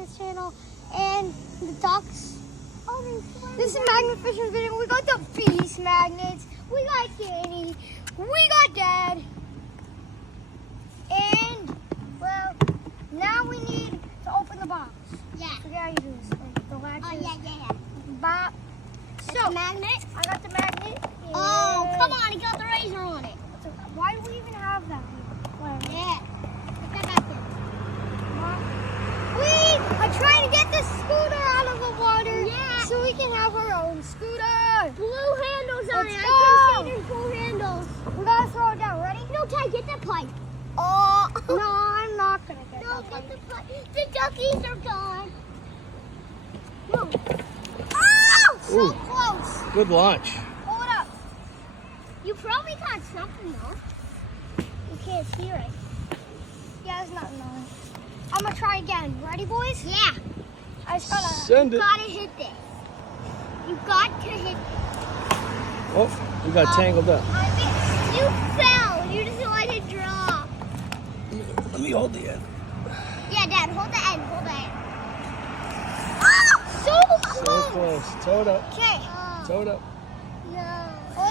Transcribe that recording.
this channel. And the ducks. This is magnet fishing video. We got the beast magnets. We got Danny. We got Dad. And, well, now we need to open the box. Yeah. Forget how you do this. Like, the latches. Oh, yeah. Bop. So, the magnet? I got the magnet. Oh, come on. It got the razor on it. Why do we even have that? Whatever. Yeah. Put that back there. We are trying to get the scooter out of the water. Yeah. So we can have our own scooter. Blue handles on Let's it. go. I can see there's blue handles. We gotta throw it down. Ready? No, Ty, get that pipe. Oh. No, I'm not gonna get No, that. get the pipe. The duckies are gone. No. Oh, so Ooh. close. Good launch. Hold up. You probably got something, though. You can't see right. Yeah, there's nothing on it. I'm gonna try again. Ready, boys? Yeah. I just gotta. Send You it. gotta hit this. You got to hit Oh, we got tangled up. You fell. You just let it drop. Let me hold the end. Yeah, Dad, hold the end. Hold the end. Oh, so So close. close. Toe it up. Okay. Toe it up. No. Hold